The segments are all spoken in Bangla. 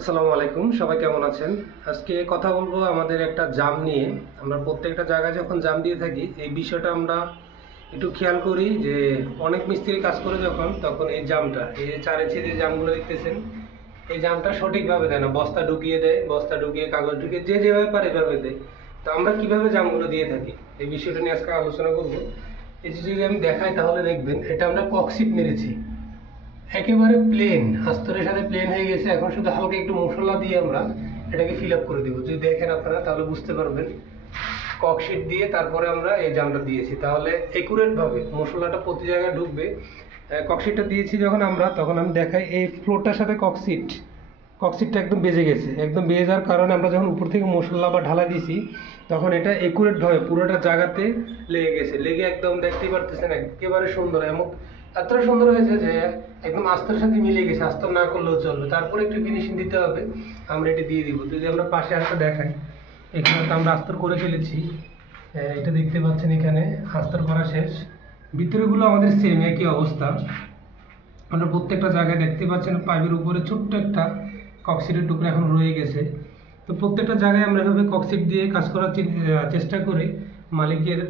আসসালামু আলাইকুম, সবাই কেমন আছেন? আজকে কথা বলবো আমাদের একটা জাম নিয়ে। আমরা প্রত্যেকটা জায়গায় যখন জাম দিয়ে থাকি এই বিষয়টা আমরা একটু খেয়াল করি যে অনেক মিস্ত্রি কাজ করে যখন তখন এই জামটা, এই যে চারে যে জামগুলো দেখতেছেন, এই জামটা সঠিকভাবে দেয় না। বস্তা ঢুকিয়ে দেয়, বস্তা ঢুকিয়ে কাগজ ঢুকিয়ে যে যেভাবে পারে এভাবে দেয়। তো আমরা কিভাবে জামগুলো দিয়ে থাকি এই বিষয়টা নিয়ে আজকে আলোচনা করব। এই যে যদি আমি দেখাই তাহলে দেখবেন এটা আমরা ককশিট মেরেছি, একেবারে প্লেন, আস্তরের সাথে প্লেন হয়ে গেছে। এখন শুধু হালকা একটু মশলা দিয়ে আমরা এটাকে ফিল আপ করে দিব। যদি দেখেন আপনারা তাহলে বুঝতে পারবেন ককশিট দিয়ে তারপরে আমরা এই জামটা দিয়েছি, তাহলে একুরেট ভাবে মশলাটা প্রতি জায়গায় ঢুকবে। ককশিটটা দিয়েছি যখন আমরা, তখন আমি দেখাই এই ফ্লোরটার সাথে ককশিটটা একদম বেজে গেছে। একদম বেজে যাওয়ার কারণে আমরা যখন উপর থেকে মশলা বা ঢালা দিছি তখন এটা একুরেটভাবে পুরোটা জায়গাতে লেগে গেছে। লেগে একদম দেখতেই পারতেছেন একেবারে সুন্দর, এমন এতটা সুন্দর হয়েছে যে একদম আস্তরের সাথে মিলে গেছে। আস্তর না করলেও চলবে, তারপরে একটু ফিনিশিং দিতে হবে। আমরা এটি দিয়ে দিব। যদি আমরা পাশে আরেকটা দেখাই, এখানে তো আমরা আস্তর করে ফেলেছি। এটা দেখতে পাচ্ছেন এখানে আস্তর করা শেষ। ভিতরেগুলো আমাদের সেম একই অবস্থা। আমরা প্রত্যেকটা জায়গায় দেখতে পাচ্ছেন পাইপের উপরে ছোট্ট একটা ককশিটের টুকরো এখন রয়ে গেছে। তো প্রত্যেকটা জায়গায় আমরা এভাবে ককশিট দিয়ে কাজ করার চেষ্টা করি। মালিকের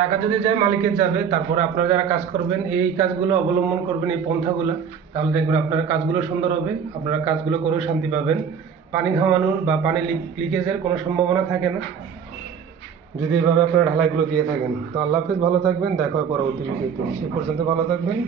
টাকা যদি যায় মালিকের যাবে, তারপরে আপনারা যারা কাজ করবেন এই কাজগুলো অবলম্বন করবেন, এই পন্থাগুলো, তাহলে দেখবেন আপনার কাজগুলো সুন্দর হবে। আপনারা কাজগুলো করেও শান্তি পাবেন। পানি ঘামানোর বা পানি লিকেজের কোনো সম্ভাবনা থাকে না যদি এভাবে আপনারা ঢালাইগুলো দিয়ে থাকেন। তো আল্লাহ হাফেজ, ভালো থাকবেন। দেখা হয় পরবর্তী ভিডিওতে। সে পর্যন্ত ভালো থাকবেন।